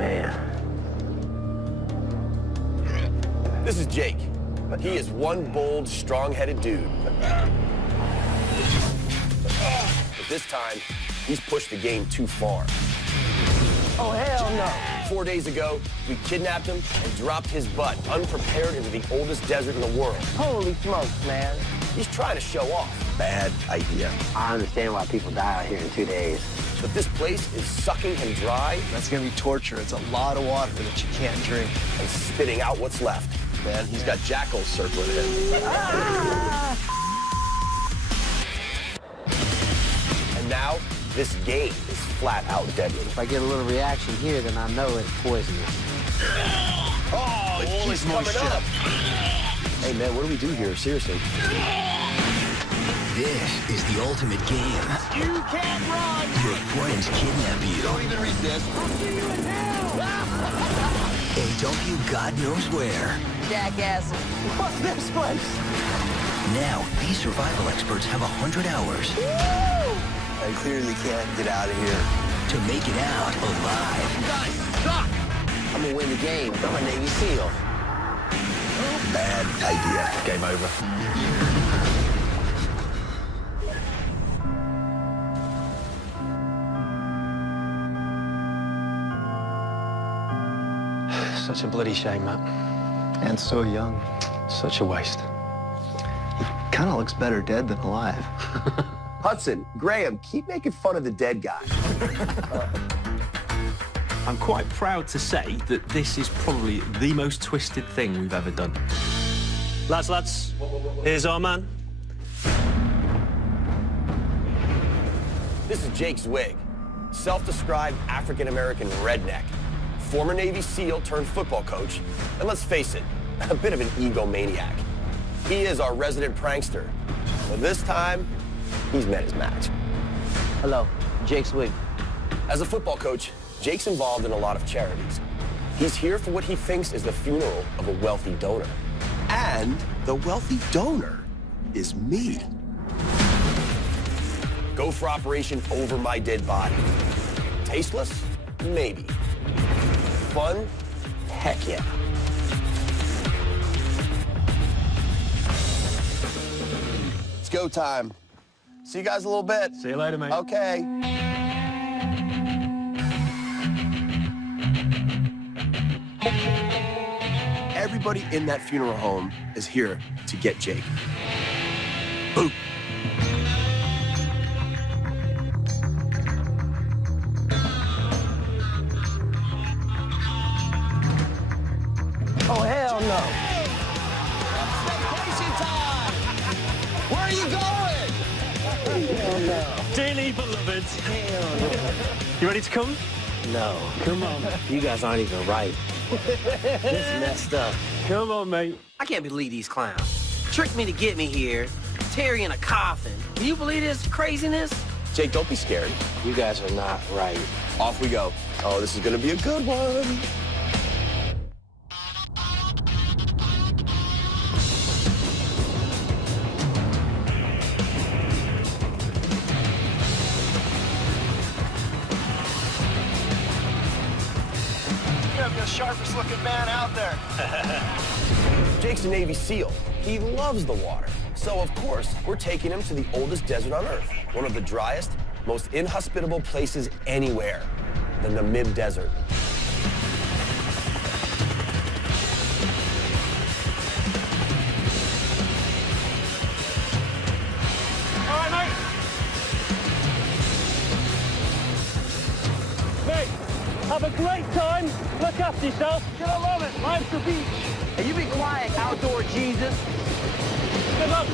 man. This is Jake. He is one bold, strong-headed dude. But this time, he's pushed the game too far. Oh, hell no. 4 days ago, we kidnapped him and dropped his butt unprepared into the oldest desert in the world. Holy smokes, man. He's trying to show off. Bad idea. I understand why people die out here in 2 days. But this place is sucking him dry. That's gonna be torture. It's a lot of water that you can't drink. And spitting out what's left. Man, he's got jackals circling him. And now, this game is flat out deadly. If I get a little reaction here, then I know it's poisonous. Oh, it keeps coming up. Hey, man, what do we do here? Seriously. This is the ultimate game. You can't run! Your friends kidnap you. Don't even resist. I'll see you in hell! And dump you God knows where. Jackass. What's this place? Now, these survival experts have 100 hours I clearly can't get out of here. to make it out alive. You guys suck! I'm gonna win the game. I'm a Navy SEAL. Bad idea. Game over. Such a bloody shame, Matt. And so young. Such a waste. He kind of looks better dead than alive. Hudson, Graham, keep making fun of the dead guy. I'm quite proud to say that this is probably the most twisted thing we've ever done. Lads, here's our man. This is Jake Zwig, self-described African-American redneck, former Navy SEAL turned football coach, and let's face it, a bit of an egomaniac. He is our resident prankster, but this time, he's met his match. Hello, Jake Swig. As a football coach, Jake's involved in a lot of charities. He's here for what he thinks is the funeral of a wealthy donor. And the wealthy donor is me. Go for Operation Over My Dead Body. Tasteless? Maybe. Fun? Heck yeah. It's go time. See you guys a little bit. See you later, mate. Okay. Everybody in that funeral home is here to get Jake. Boom. Oh, hell no. Where are you going? Hell no. Dearly beloved. Hell no. You ready to come? No. Come on. You guys aren't even right. This is messed up. Come on, mate. I can't believe these clowns. Tricked me to get me here. Terry in a coffin. Can you believe this craziness? Jake, don't be scared. You guys are not right. Off we go. Oh, this is gonna be a good one. You have the sharpest looking man out there. Jake's a Navy SEAL. He loves the water. So, of course, we're taking him to the oldest desert on Earth, one of the driest, most inhospitable places anywhere, the Namib Desert. All right, mate. Mate, have a great time. Look after yourself. You're gonna love it. Life's the beach. Hey, you be quiet, outdoor Jesus. Good luck.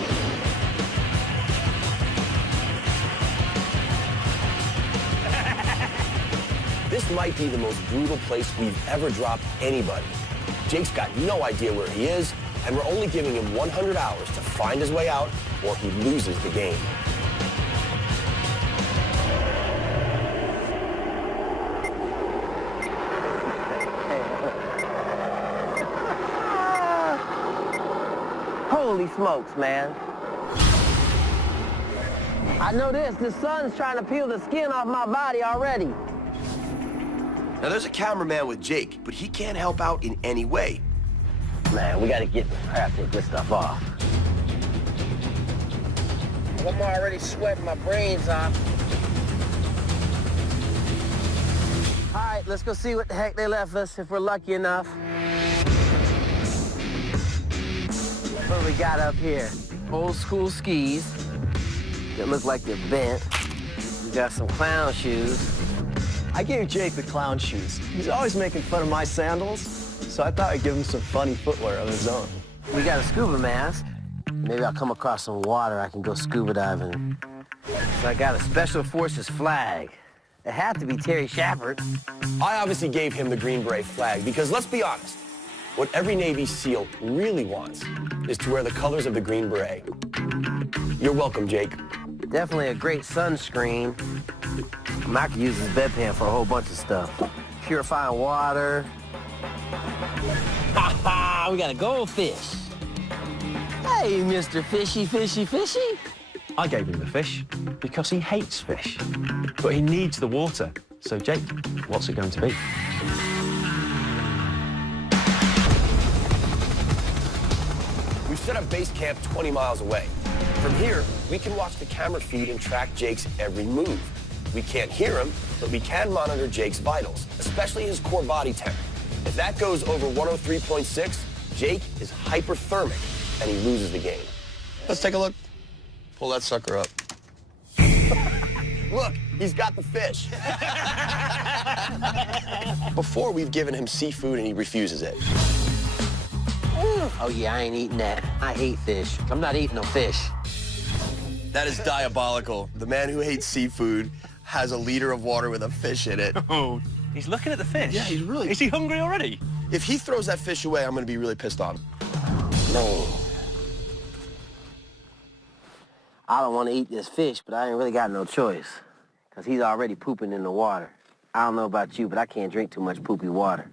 This might be the most brutal place we've ever dropped anybody. Jake's got no idea where he is, and we're only giving him 100 hours to find his way out, or he loses the game. Holy smokes, man. I know this. The sun's trying to peel the skin off my body already. Now, there's a cameraman with Jake, but he can't help out in any way. Man, we gotta get this stuff off. I'm already sweating my brains off. All right, let's go see what the heck they left us if we're lucky enough. What do we got up here? Old school skis. They look like they're bent. We got some clown shoes. I gave Jake the clown shoes. He's always making fun of my sandals, so I thought I'd give him some funny footwear of his own. We got a scuba mask. Maybe I'll come across some water I can go scuba diving. So I got a Special Forces flag. It had to be Terry Shepard. I obviously gave him the Green Beret flag because, let's be honest, what every Navy SEAL really wants is to wear the colors of the Green Beret. You're welcome, Jake. Definitely a great sunscreen. I could use this bedpan for a whole bunch of stuff. Purifying water. Ha ha! We got a goldfish. Hey, Mr. Fishy, Fishy, Fishy. I gave him the fish because he hates fish. But he needs the water. So, Jake, what's it going to be? We've set up base camp 20 miles away. From here, we can watch the camera feed and track Jake's every move. We can't hear him, but we can monitor Jake's vitals, especially his core body temp. If that goes over 103.6, Jake is hyperthermic, and he loses the game. Let's take a look. Pull that sucker up. Look, he's got the fish. Before, we've given him seafood, and he refuses it. Oh, yeah, I ain't eating that. I hate fish. I'm not eating no fish. That is diabolical. The man who hates seafood has a liter of water with a fish in it. Oh, he's looking at the fish. Yeah, he's really... Is he hungry already? If he throws that fish away, I'm going to be really pissed on him. No. I don't want to eat this fish, but I ain't really got no choice. Because he's already pooping in the water. I don't know about you, but I can't drink too much poopy water.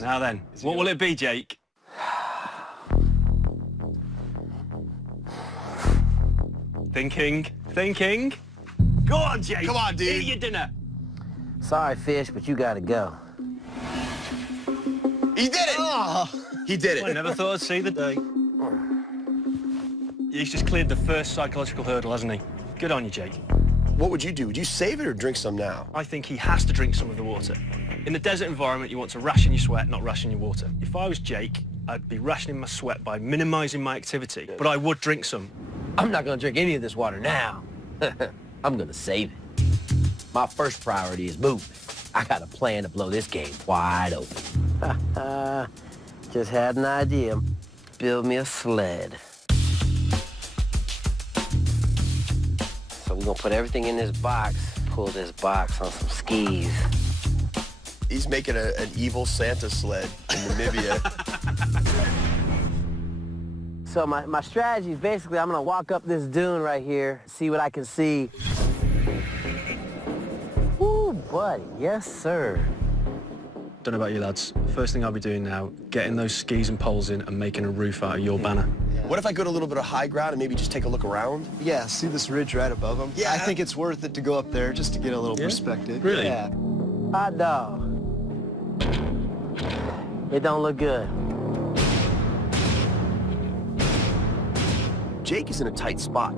Now then, what will it be, Jake? Thinking. Go on, Jake. Come on, dude. Eat your dinner. Sorry, fish, but you gotta go. He did it! He did I it. never thought I'd see the day. He's just cleared the first psychological hurdle, hasn't he? Good on you, Jake. What would you do? Would you save it or drink some now? I think he has to drink some of the water. In the desert environment, you want to ration your sweat, not ration your water. If I was Jake, I'd be rationing my sweat by minimizing my activity, but I would drink some. I'm not gonna drink any of this water now. I'm gonna save it. My first priority is movement. I got a plan to blow this game wide open. Just had an idea. Build me a sled. So we're gonna put everything in this box, pull this box on some skis. He's making an evil Santa sled in Namibia. So my strategy is basically I'm gonna walk up this dune right here, see what I can see. Ooh, buddy, yes, sir. Don't know about you lads. First thing I'll be doing now, getting those skis and poles in and making a roof out of your banner. What if I go to a little bit of high ground and maybe just take a look around? Yeah, see this ridge right above him? Yeah. I think it's worth it to go up there just to get a little perspective. Really? Yeah. Hot dog. It don't look good. Jake is in a tight spot.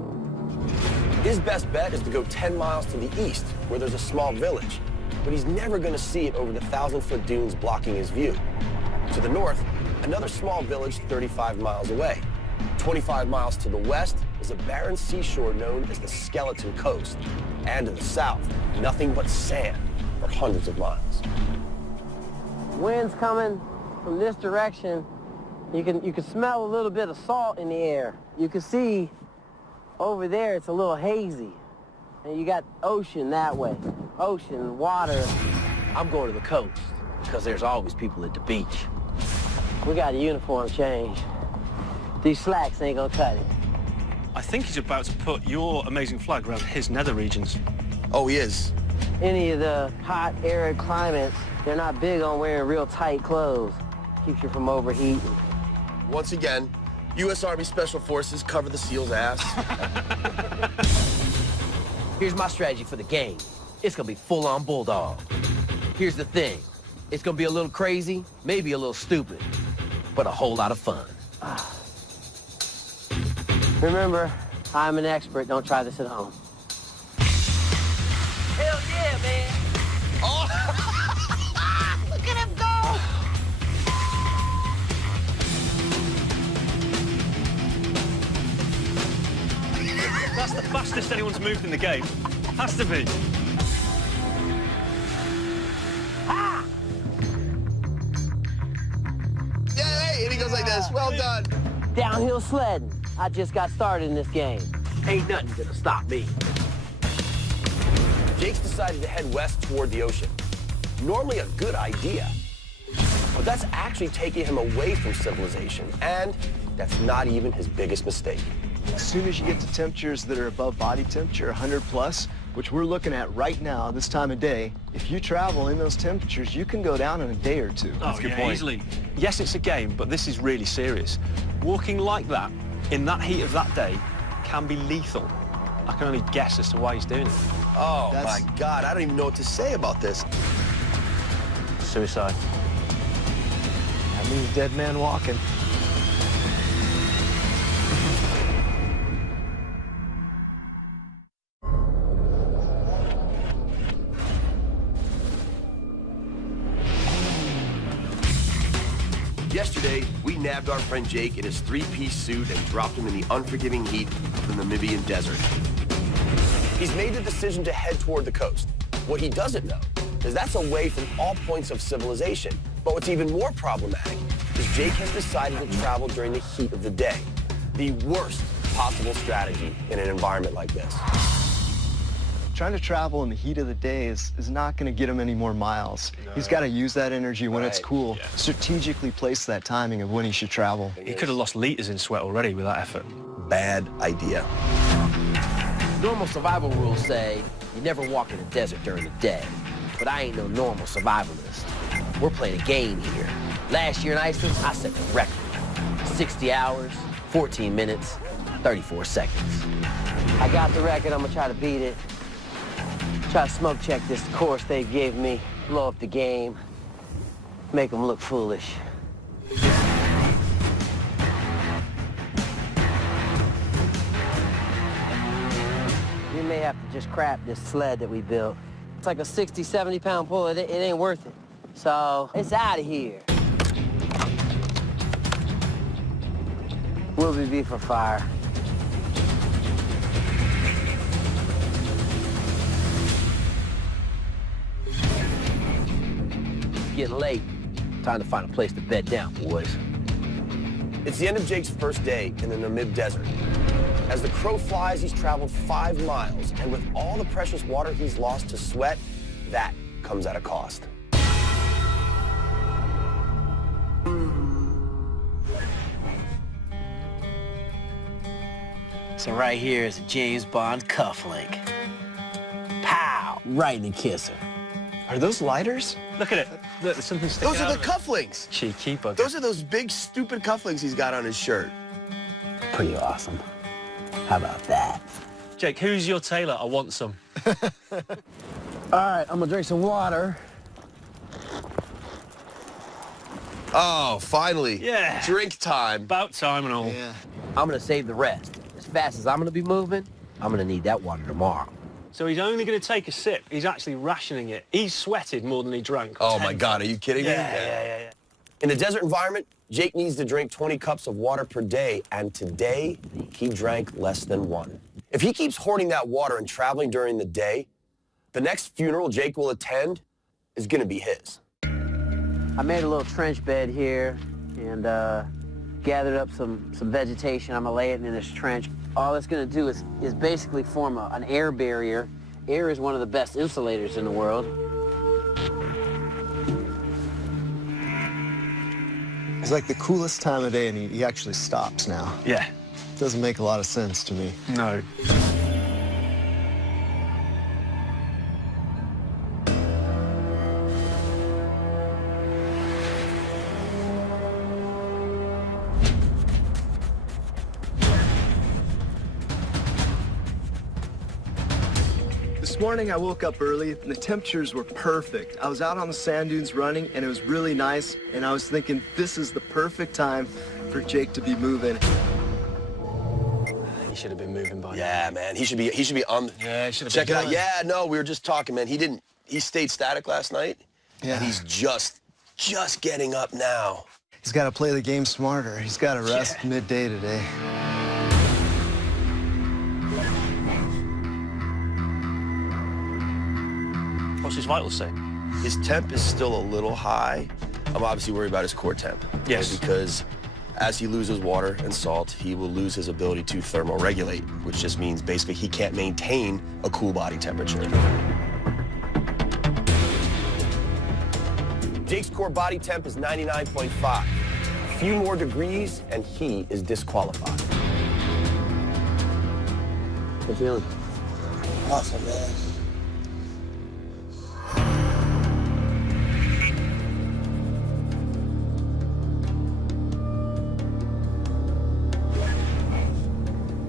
His best bet is to go 10 miles to the east, where there's a small village. But he's never going to see it over the 1,000-foot dunes blocking his view. To the north, another small village 35 miles away. 25 miles to the west is a barren seashore known as the Skeleton Coast. And to the south, nothing but sand for hundreds of miles. Wind's coming from this direction. You can smell a little bit of salt in the air. You can see over there it's a little hazy. And you got ocean that way. Ocean, water. I'm going to the coast because there's always people at the beach. We got a uniform change. These slacks ain't gonna cut it. I think he's about to put your amazing flag around his nether regions. Oh, he is. Any of the hot, arid climates, they're not big on wearing real tight clothes. Keeps you from overheating. Once again, U.S. Army Special Forces cover the SEAL's ass. Here's my strategy for the game. It's gonna be full-on bulldog. Here's the thing. It's gonna be a little crazy, maybe a little stupid, but a whole lot of fun. Remember, I'm an expert. Don't try this at home. Hell yeah, man. Oh, look at him go. That's the fastest anyone's moved in the game. Has to be. Yeah, hey, and he goes like this. Well done. Downhill sledding. I just got started in this game. Ain't nothing gonna stop me. Jake's decided to head west toward the ocean. Normally a good idea, but that's actually taking him away from civilization, and that's not even his biggest mistake. As soon as you get to temperatures that are above body temperature, 100 plus, which we're looking at right now, this time of day, if you travel in those temperatures, you can go down in a day or two. Oh, yeah, easily. Yes, it's a game, but this is really serious. Walking like that, in that heat of that day, can be lethal. I can only guess as to why he's doing it. Oh, my God, I don't even know what to say about this. Suicide. That means dead man walking. Yesterday, we nabbed our friend Jake in his three-piece suit and dropped him in the unforgiving heat of the Namibian desert. He's made the decision to head toward the coast. What he doesn't know is that's away from all points of civilization. But what's even more problematic is Jake has decided to travel during the heat of the day. The worst possible strategy in an environment like this. Trying to travel in the heat of the day is not going to get him any more miles. No. He's got to use that energy when it's cool. Yeah. Strategically place that timing of when he should travel. He could have lost liters in sweat already with that effort. Bad idea. Normal survival rules say you never walk in the desert during the day. But I ain't no normal survivalist. We're playing a game here. Last year in Iceland, I set the record. 60 hours, 14 minutes, 34 seconds. I got the record. I'm gonna try to beat it. Try to smoke check this course they gave me, blow up the game, make them look foolish. We may have to just scrap this sled that we built. It's like a 60, 70-pound pull. It ain't worth it. So it's out of here. We'll be for fire. Getting late. Time to find a place to bed down, boys. It's the end of Jake's first day in the Namib Desert. As the crow flies, he's traveled 5 miles, and with all the precious water he's lost to sweat, that comes at a cost. So right here is a James Bond cufflink. Pow! Right in the kisser. Are those lighters? Look at it. Look, there's something sticking Those are out the of it. cufflinks. Cheeky bugger. Those are those big, stupid cufflinks he's got on his shirt. Pretty awesome. How about that? Jake, who's your tailor? I want some. All right, I'm gonna drink some water. Oh, finally. Yeah. Drink time. About time and all. Yeah. I'm gonna save the rest. As fast as I'm gonna be moving, I'm gonna need that water tomorrow. So he's only going to take a sip. He's actually rationing it. He's sweated more than he drank. Oh, my God. Are you kidding me? Yeah. In the desert environment, Jake needs to drink 20 cups of water per day, and today he drank less than 1. If he keeps hoarding that water and traveling during the day, the next funeral Jake will attend is going to be his. I made a little trench bed here and gathered up some vegetation. I'm gonna lay it in this trench. All it's gonna do is basically form an air barrier. Air is one of the best insulators in the world. It's like the coolest time of day, and he actually stops now. Yeah. Doesn't make a lot of sense to me. No. This morning I woke up early and the temperatures were perfect. I was out on the sand dunes running and it was really nice, and I was thinking this is the perfect time for Jake to be moving. He should have been moving by now. Yeah, man, he should be on. Yeah, he should have Check been it out. going. Yeah, no, we were just talking, man. He stayed static last night. Yeah. And he's just getting up now. He's got to play the game smarter. He's got to rest midday today. What's his vitals say? His temp is still a little high. I'm obviously worried about his core temp. Yes. Because as he loses water and salt, he will lose his ability to thermoregulate, which just means basically he can't maintain a cool body temperature. Jake's core body temp is 99.5. A few more degrees and he is disqualified. How you feeling? Awesome, man.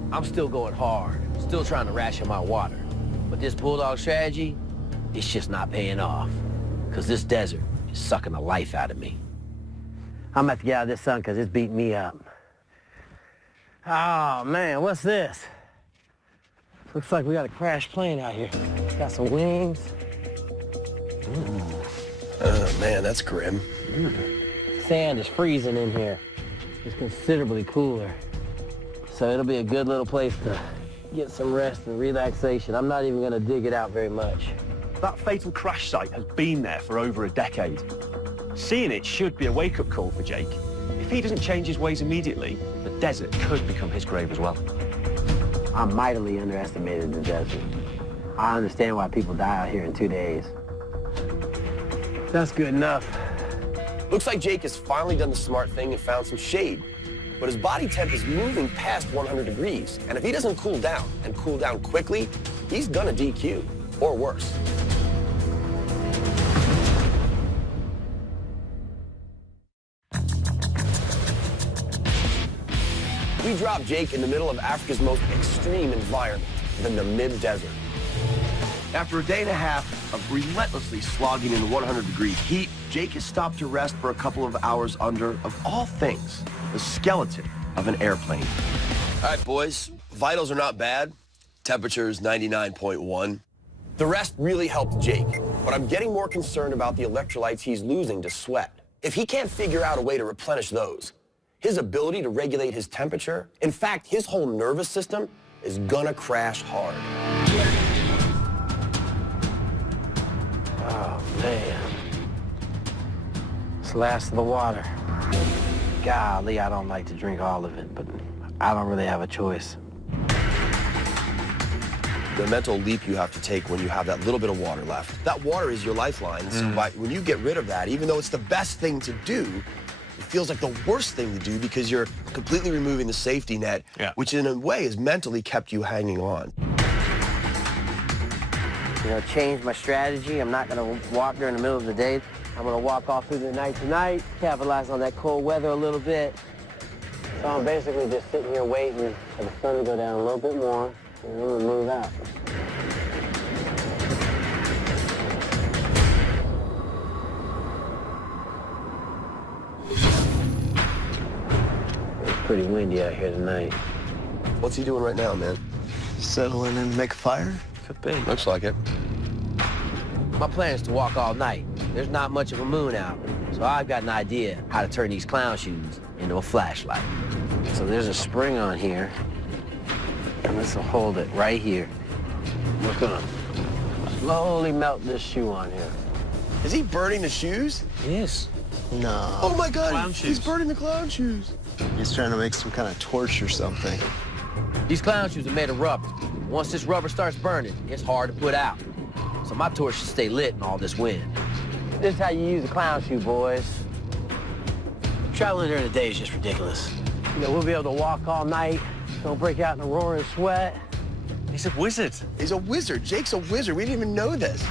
I'm still going hard, still trying to ration my water. But this bulldog strategy, it's just not paying off. Because this desert is sucking the life out of me. I'm gonna have to get out of this sun because it's beating me up. Oh man, what's this? Looks like we got a crash plane out here. Got some wings. Oh man, that's grim. Sand is freezing in here. It's considerably cooler. So it'll be a good little place to get some rest and relaxation. I'm not even gonna dig it out very much. That fatal crash site has been there for over a decade. Seeing it should be a wake-up call for Jake. If he doesn't change his ways immediately, the desert could become his grave as well. I mightily underestimated the desert. I understand why people die out here in 2 days. That's good enough. Looks like Jake has finally done the smart thing and found some shade. But his body temp is moving past 100 degrees. And if he doesn't cool down, and cool down quickly, he's gonna DQ, or worse. We dropped Jake in the middle of Africa's most extreme environment, the Namib Desert. After a day and a half of relentlessly slogging in 100-degree heat, Jake has stopped to rest for a couple of hours under, of all things, the skeleton of an airplane. All right, boys, vitals are not bad. Temperature is 99.1. The rest really helped Jake, but I'm getting more concerned about the electrolytes he's losing to sweat. If he can't figure out a way to replenish those, his ability to regulate his temperature, in fact, his whole nervous system is gonna crash hard. Oh, man. It's the last of the water. Golly, I don't like to drink all of it, but I don't really have a choice. The mental leap you have to take when you have that little bit of water left. That water is your lifeline, so when you get rid of that, even though it's the best thing to do, it feels like the worst thing to do because you're completely removing the safety net, which in a way has mentally kept you hanging on. You know, change my strategy. I'm not gonna walk during the middle of the day. I'm gonna walk all through the night tonight, capitalize on that cold weather a little bit. So I'm basically just sitting here waiting for the sun to go down a little bit more, and I'm gonna move out. It's pretty windy out here tonight. What's he doing right now, man? Settling in to make a fire? Could be. Looks like it. My plan is to walk all night. There's not much of a moon out, so I've got an idea how to turn these clown shoes into a flashlight. So there's a spring on here, and this will hold it right here. We're gonna slowly melt this shoe on here. Is he burning the shoes? Yes. No. Oh my God, Clown he's shoes. burning the clown shoes. He's trying to make some kind of torch or something. These clown shoes are made of rubber. Once this rubber starts burning, it's hard to put out. So my torch should stay lit in all this wind. This is how you use a clown shoe, boys. Traveling during the day is just ridiculous. You know, we'll be able to walk all night, don't break out in a roaring sweat. He's a wizard. He's a wizard. Jake's a wizard. We didn't even know this.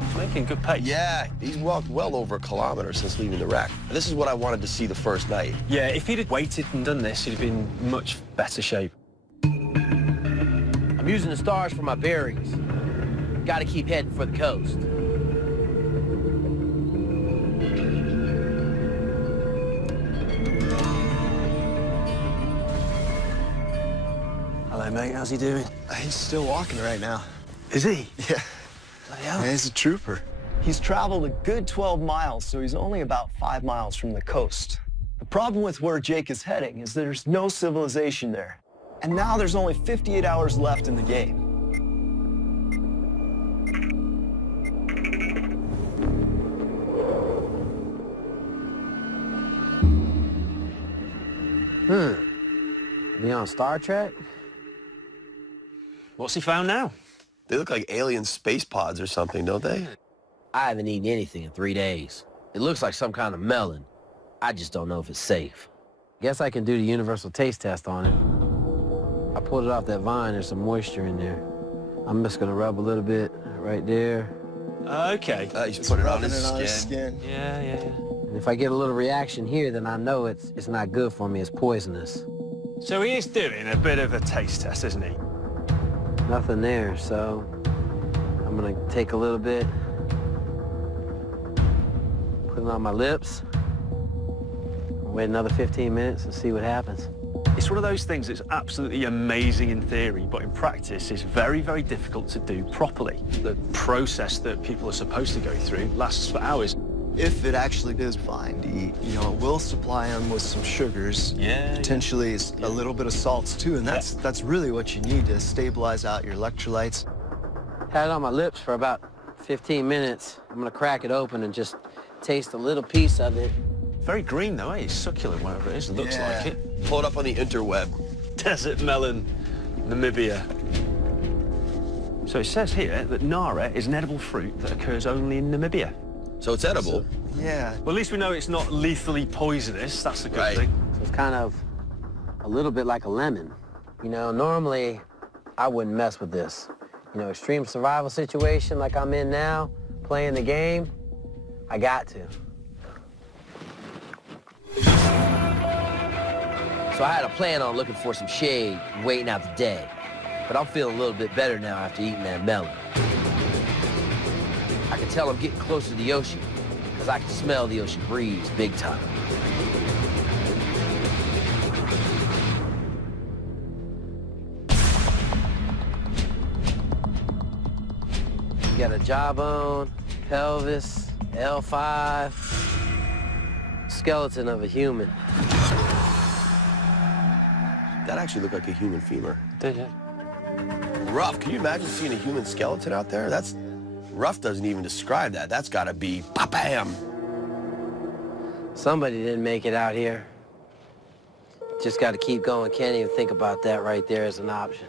He's making good pace. Yeah, he's walked well over a kilometer since leaving the wreck. This is what I wanted to see the first night. Yeah, if he'd have waited and done this, he'd have been in much better shape. using the stars for my bearings. Gotta keep heading for the coast. Hello, mate. How's he doing? He's still walking right now. Is he? Yeah. Bloody hell. He's a trooper. He's traveled a good 12 miles, so he's only about 5 miles from the coast. The problem with where Jake is heading is that there's no civilization there. And now there's only 58 hours left in the game. Be on Star Trek? What's he found now? They look like alien space pods or something, don't they? I haven't eaten anything in 3 days. It looks like some kind of melon. I just don't know if it's safe. Guess I can do the universal taste test on it. I pulled it off that vine. There's some moisture in there. I'm just gonna rub a little bit right there. Okay. You should put it on Rubbing his it on his skin. skin. Yeah. And if I get a little reaction here, then I know it's not good for me. It's poisonous. So he is doing a bit of a taste test, isn't he? Nothing there, so I'm gonna take a little bit, put it on my lips, wait another 15 minutes and see what happens. It's one of those things that's absolutely amazing in theory, but in practice is very, very difficult to do properly. The process that people are supposed to go through lasts for hours. If it actually is fine to eat, you know, it will supply him with some sugars. Potentially a little bit of salts too, and that's really what you need to stabilize out your electrolytes. Had it on my lips for about 15 minutes. I'm gonna crack it open and just taste a little piece of it. Very green though, eh? It's succulent, whatever it is. It looks like it. Pull it up on the interweb. Desert melon, Namibia. So it says here that Nara is an edible fruit that occurs only in Namibia. So it's edible. Yeah. Well, at least we know it's not lethally poisonous. That's a good Right. thing. So it's kind of a little bit like a lemon. You know, normally I wouldn't mess with this. You know, extreme survival situation like I'm in now, playing the game, I got to. So I had a plan on looking for some shade and waiting out the day. But I'm feeling a little bit better now after eating that melon. I can tell I'm getting closer to the ocean because I can smell the ocean breeze big time. You got a jawbone, pelvis, L5, skeleton of a human. That actually looked like a human femur. Did it? Rough. Can you imagine seeing a human skeleton out there? Rough doesn't even describe that. That's got to be bam. Somebody didn't make it out here. Just got to keep going. Can't even think about that right there as an option.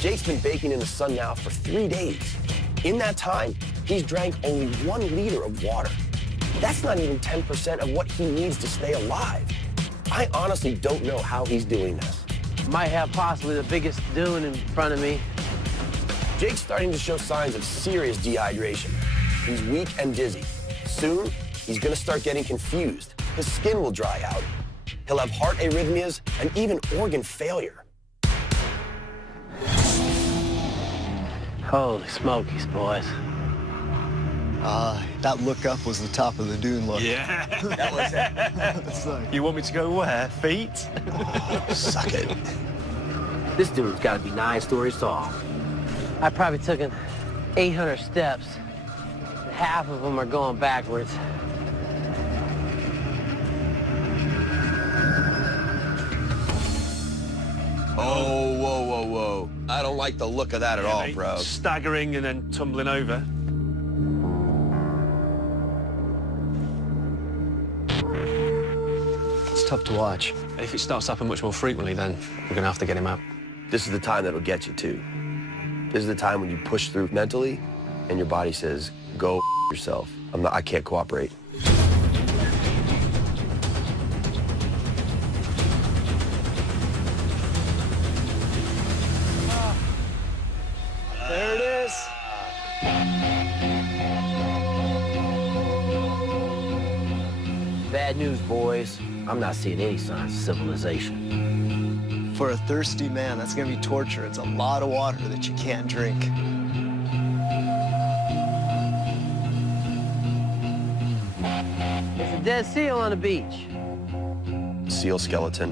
Jake's been baking in the sun now for 3 days. In that time, he's drank only 1 liter of water. That's not even 10% of what he needs to stay alive. I honestly don't know how he's doing this. Might have possibly the biggest dune in front of me. Jake's starting to show signs of serious dehydration. He's weak and dizzy. Soon, he's gonna start getting confused. His skin will dry out. He'll have heart arrhythmias and even organ failure. Holy smokies, boys. That look up was the top of the dune look. Yeah. That was it. It's like, You want me to go where? Feet? Suck it. This dude's got to be 9 stories tall. I probably took 800 steps. Half of them are going backwards. Oh, whoa. I don't like the look of that at all, Mate, bro. Staggering and then tumbling over. it's tough to watch. If it starts to happen much more frequently, then we're going to have to get him out. This is the time that'll get you, too. This is the time when you push through mentally and your body says, go yourself. I can't cooperate. There it is. Bad Bad news, boys. I'm not seeing any signs of civilization. For a thirsty man, that's gonna be torture. It's a lot of water that you can't drink. It's a dead seal on the beach. Seal skeleton.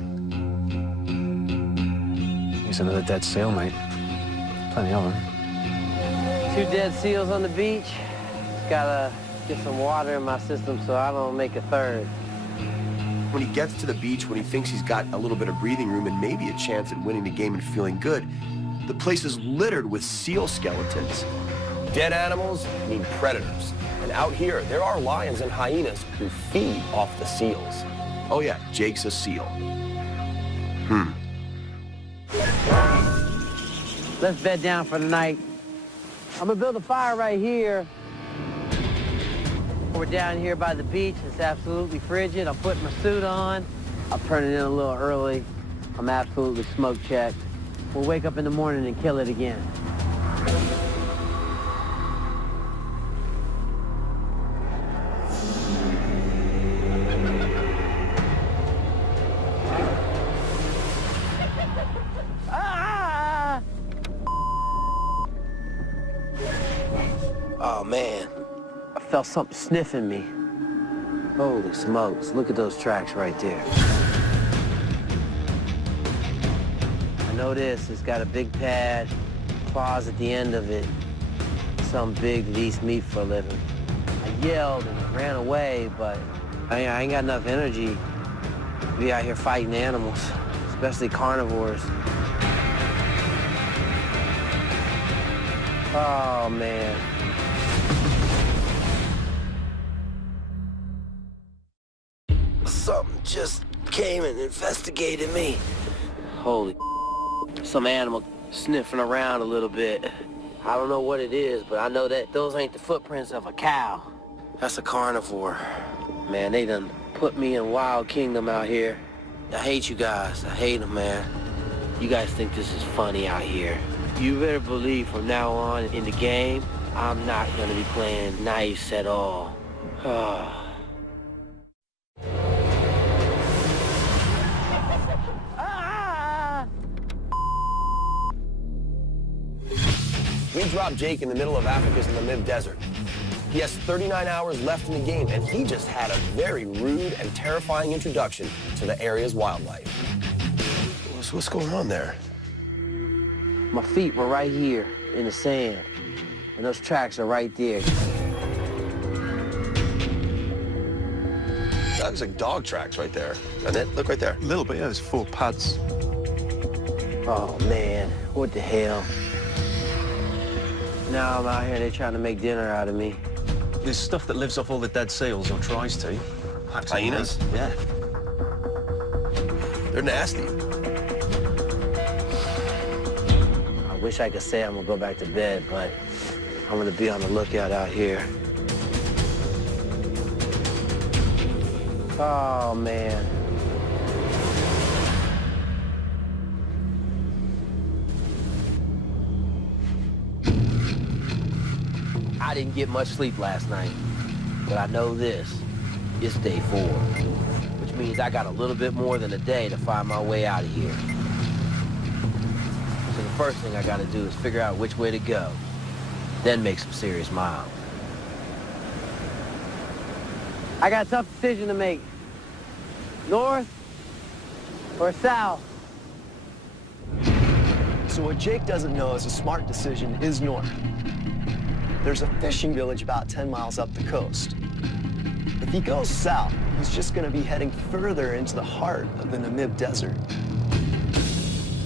He's another dead seal, mate. Plenty of them. 2 dead seals on the beach. Just gotta get some water in my system so I don't make a third. When he gets to the beach, when he thinks he's got a little bit of breathing room and maybe a chance at winning the game and feeling good, the place is littered with seal skeletons. Dead animals mean predators. And out here, there are lions and hyenas who feed off the seals. Oh yeah, Jake's a seal. Let's bed down for the night. I'm gonna build a fire right here. We're down here by the beach. It's absolutely frigid. I'm putting my suit on. I'll turn it in a little early. I'm absolutely smoke checked. We'll wake up in the morning and kill it again. Oh, man. I felt something sniffing me. Holy smokes, look at those tracks right there. I know this, it's got a big pad, claws at the end of it. Some big that eats meat for a living. I yelled and ran away, but I ain't got enough energy to be out here fighting animals, especially carnivores. Oh, man. Something just came and investigated me. Holy, some animal sniffing around a little bit. I don't know what it is, but I know that those ain't the footprints of a cow. That's a carnivore. Man, they done put me in Wild Kingdom out here. I hate you guys. I hate them, man. You guys think this is funny out here. You better believe from now on in the game, I'm not gonna be playing nice at all. We dropped Jake in the middle of Africa's Namib Desert. He has 39 hours left in the game, and he just had a very rude and terrifying introduction to the area's wildlife. What's going on there? My feet were right here in the sand, and those tracks are right there. That looks like dog tracks right there. Doesn't it? Look right there. A little bit, yeah, there's 4 pads. Oh, man, what the hell? Now I'm out here, they're trying to make dinner out of me. There's stuff that lives off all the dead seals, or tries to. Hyenas? Yeah. They're nasty. I wish I could say I'm gonna go back to bed, but I'm gonna be on the lookout out here. Oh, man. I didn't get much sleep last night, but I know this. It's day 4, which means I got a little bit more than a day to find my way out of here. So the first thing I gotta do is figure out which way to go, then make some serious miles. I got a tough decision to make. North or south? So what Jake doesn't know is a smart decision is north. There's a fishing village about 10 miles up the coast. If he goes south, he's just gonna be heading further into the heart of the Namib Desert.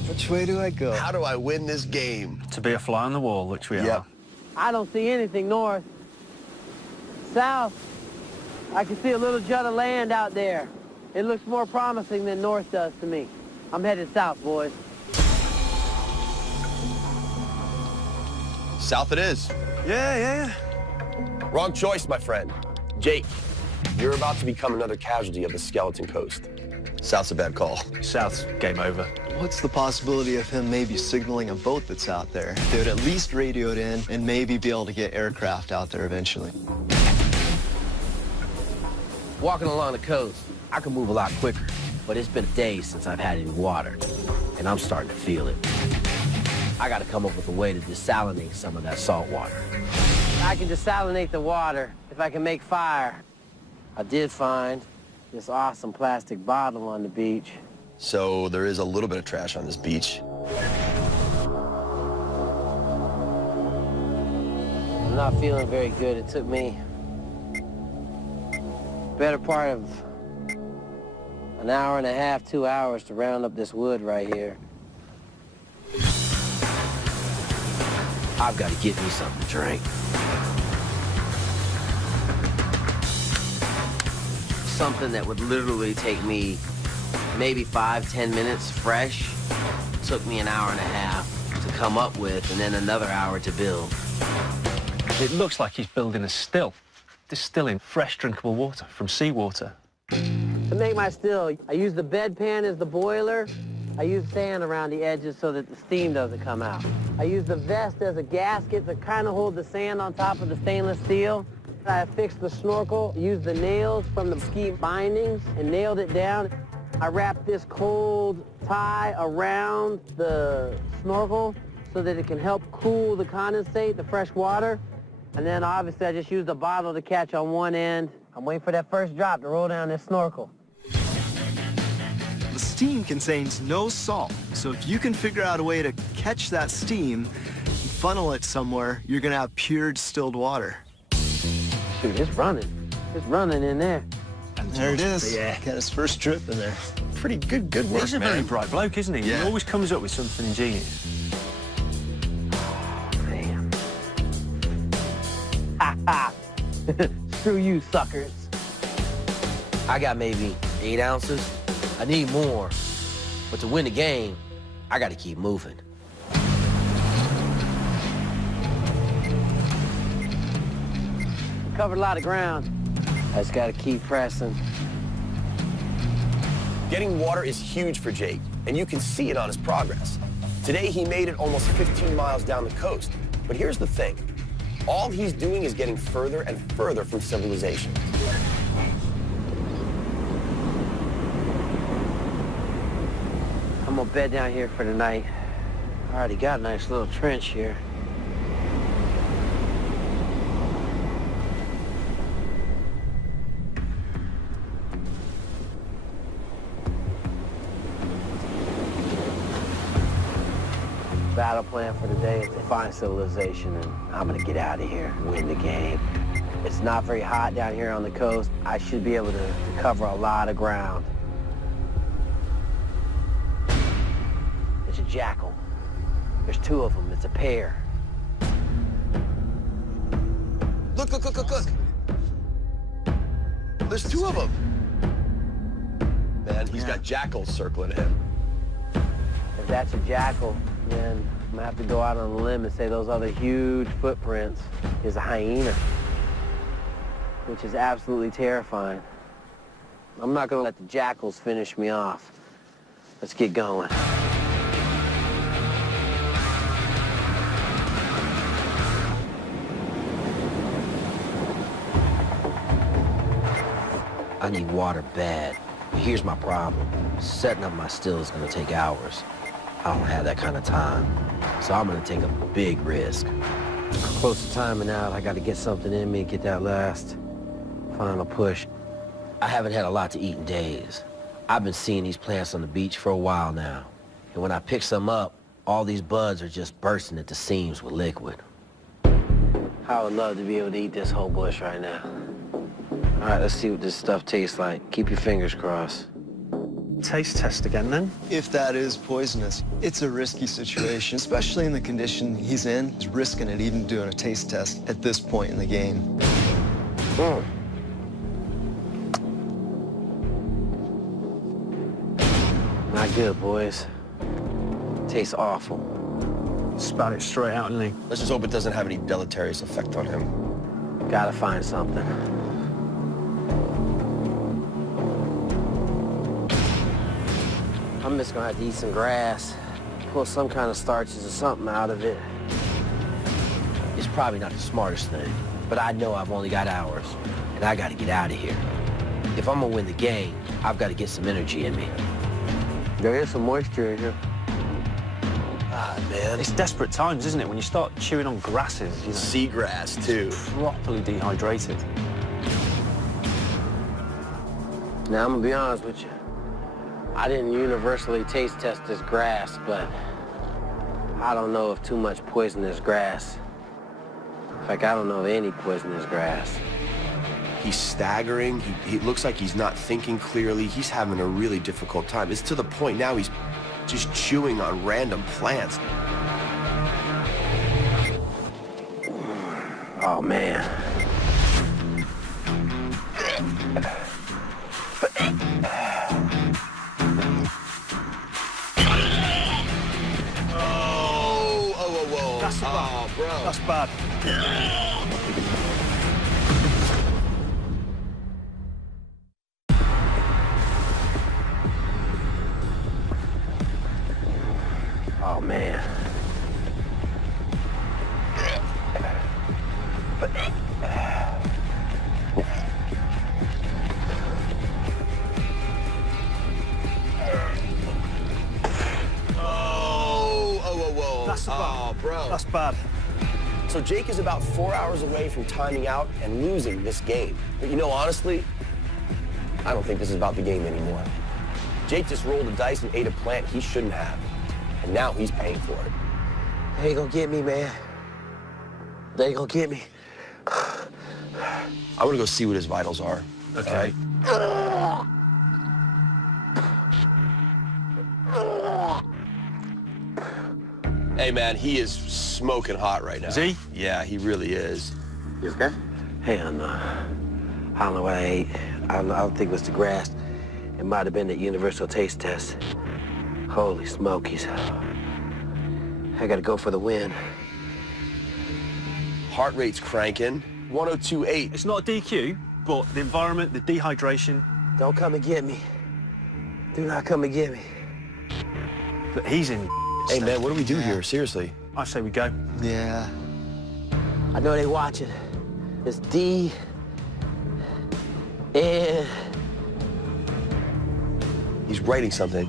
Which way do I go? How do I win this game? To be a fly on the wall, which we are. I don't see anything north. South, I can see a little jut of land out there. It looks more promising than north does to me. I'm headed south, boys. South it is. Yeah. Wrong choice, my friend. Jake, you're about to become another casualty of the Skeleton Coast. South's a bad call. South's game over. What's the possibility of him maybe signaling a boat that's out there? They would at least radio it in and maybe be able to get aircraft out there eventually. Walking along the coast, I can move a lot quicker, but it's been days since I've had any water, and I'm starting to feel it. I gotta come up with a way to desalinate some of that salt water. I can desalinate the water if I can make fire. I did find this awesome plastic bottle on the beach. So there is a little bit of trash on this beach. I'm not feeling very good. It took me better part of an hour and a half, 2 hours to round up this wood right here. I've got to get me something to drink. Something that would literally take me maybe 5-10 minutes fresh. Took me an hour and a half to come up with, and then another hour to build. It looks like he's building a still, distilling fresh drinkable water from seawater. To make my still, I use the bedpan as the boiler. I use sand around the edges so that the steam doesn't come out. I use the vest as a gasket to kind of hold the sand on top of the stainless steel. I fixed the snorkel, used the nails from the ski bindings and nailed it down. I wrapped this cold tie around the snorkel so that it can help cool the condensate, the fresh water. And then obviously I just used a bottle to catch on one end. I'm waiting for that first drop to roll down this snorkel. The steam contains no salt, so if you can figure out a way to catch that steam and funnel it somewhere, you're gonna have pure distilled water. Dude, it's running. It's running in there. And there it is. Yeah. Got his first drip in there. Pretty good work, He's a very bright bloke, isn't he? Yeah. He always comes up with something ingenious. Damn. Ha ha. Screw you, suckers. I got maybe 8 ounces. I need more. But to win the game, I got to keep moving. Covered a lot of ground. I just got to keep pressing. Getting water is huge for Jake, and you can see it on his progress. Today, he made it almost 15 miles down the coast. But here's the thing. All he's doing is getting further and further from civilization. I'm gonna bed down here for the night. I already got a nice little trench here. Battle plan for today is to find civilization, and I'm gonna get out of here and win the game. It's not very hot down here on the coast. I should be able to cover a lot of ground. It's a jackal. There's 2 of them. It's a pair. Look. There's 2 of them. Man, he's got jackals circling him. If that's a jackal, then I'm gonna have to go out on a limb and say those other huge footprints is a hyena, which is absolutely terrifying. I'm not gonna let the jackals finish me off. Let's get going. I need water bad. Here's my problem. Setting up my still is gonna take hours. I don't have that kind of time. So I'm gonna take a big risk. Close to timing out, I gotta get something in me, get that last final push. I haven't had a lot to eat in days. I've been seeing these plants on the beach for a while now. And when I pick some up, all these buds are just bursting at the seams with liquid. I would love to be able to eat this whole bush right now. All right, let's see what this stuff tastes like. Keep your fingers crossed. Taste test again, then. If that is poisonous, it's a risky situation, especially in the condition he's in. He's risking it even doing a taste test at this point in the game. Not good, boys. Tastes awful. Spat it straight out, didn't he? Let's just hope it doesn't have any deleterious effect on him. Gotta find something. I'm just gonna have to eat some grass, pull some kind of starches or something out of it. It's probably not the smartest thing, but I know I've only got hours, and I gotta get out of here. If I'm gonna win the game, I've got to get some energy in me. There is some moisture in here. Ah, man. It's desperate times, isn't it? When you start chewing on grasses, you know, Seagrass, too. properly dehydrated. Now, I'm gonna be honest with you. I didn't universally taste test this grass, but I don't know of too much poisonous grass. In fact, I don't know of any poisonous grass. He's staggering. He looks like he's not thinking clearly. He's having a really difficult time. It's to the point now he's just chewing on random plants. Oh, man. Whoa. That's bad. Bro. That's bad. Oh, man. Whoa. That's bad. Bro. That's bad. So Jake is about 4 hours away from timing out and losing this game. But you know, honestly, I don't think this is about the game anymore. Jake just rolled the dice and ate a plant he shouldn't have. And now he's paying for it. They ain't gonna get me, man. They ain't gonna get me. I'm gonna go see what his vitals are. Okay. Hey, man, he is smoking hot right now. Is he? Yeah, he really is. You okay? Hell no. I don't know what I ate. I don't think it was the grass. It might have been the universal taste test. Holy smokies. I gotta go for the win. Heart rate's cranking. 102.8. It's not a DQ, but the environment, the dehydration. Don't come and get me. Do not come and get me. But he's in. Hey, man, what do we do here? Seriously. I say we go. Yeah. I know they watching. It's D. N. He's writing something.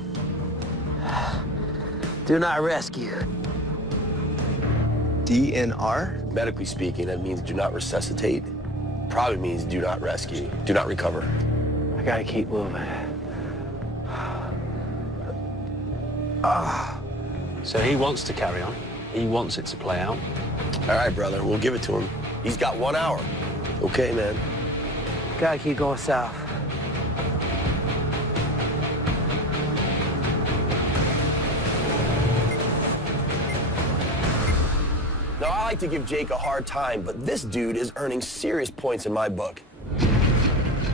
Do not rescue. DNR? Medically speaking, that means do not resuscitate. Probably means do not rescue, do not recover. I gotta keep moving. So he wants to carry on. He wants it to play out. All right, brother, we'll give it to him. He's got 1 hour. Okay, man. Gotta keep going south. Now, I like to give Jake a hard time, but this dude is earning serious points in my book.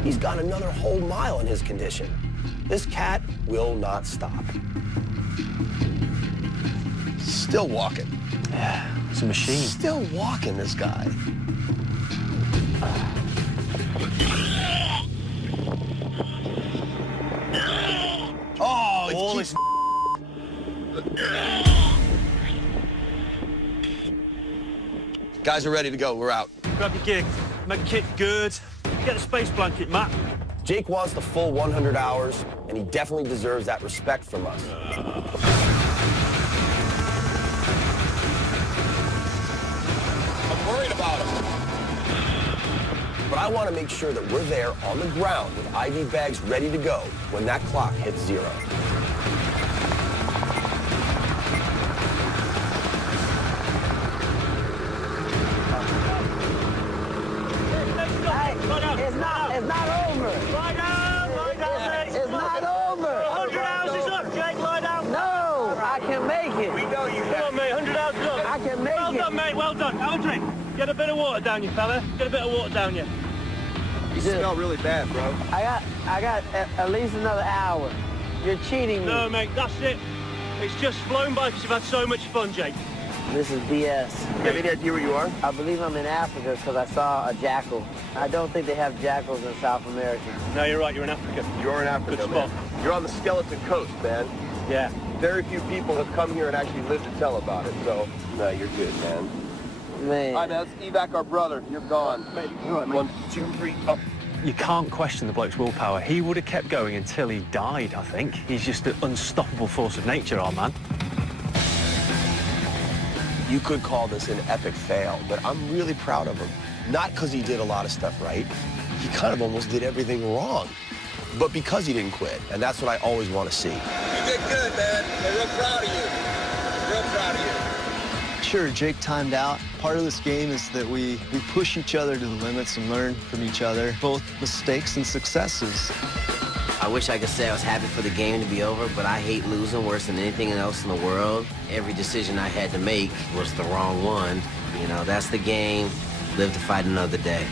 He's got another whole mile in his condition. This cat will not stop. Still walking. Yeah, it's a machine. Still walking, this guy. Oh, All it's this Guys are ready to go. We're out. Grab your gear, make kit good. Get the space blanket, Matt. Jake wants the full 100 hours, and he definitely deserves that respect from us. I'm worried about him. But I want to make sure that we're there on the ground with IV bags ready to go when that clock hits 0. It's not over. Lie down, mate. It's not over. 100 hours is up, Jake, lie down. No, I can make it. know you Come on, mate, 100 hours is up. I can make Well it. done, mate, well done. Have a drink. Get a bit of water down you, fella. Get a bit of water down you. You smell really bad, bro. I got at least another hour. You're cheating me. No, mate, that's it. It's just flown by because you've had so much fun, Jake. This is BS. You have any idea where you are? I believe I'm in Africa because I saw a jackal. I don't think they have jackals in South America. No, you're right, you're in Africa. You're in Africa, Good man. spot. You're on the Skeleton Coast, man. Yeah. Very few people have come here and actually lived to tell about it, so no, you're good, man. Man. All right, man, let's evac our brother. You're gone. Mate, you're right, mate. 1, 2, 3, up. You can't question the bloke's willpower. He would have kept going until he died, I think. He's just an unstoppable force of nature, our man. You could call this an epic fail, but I'm really proud of him. Not because he did a lot of stuff right. He kind of almost did everything wrong. But because he didn't quit, and that's what I always want to see. You did good, man. We're real proud of you. Real proud of you. Sure, Jake timed out. Part of this game is that we push each other to the limits and learn from each other, both mistakes and successes. I wish I could say I was happy for the game to be over, but I hate losing worse than anything else in the world. Every decision I had to make was the wrong one. You know, that's the game. Live to fight another day.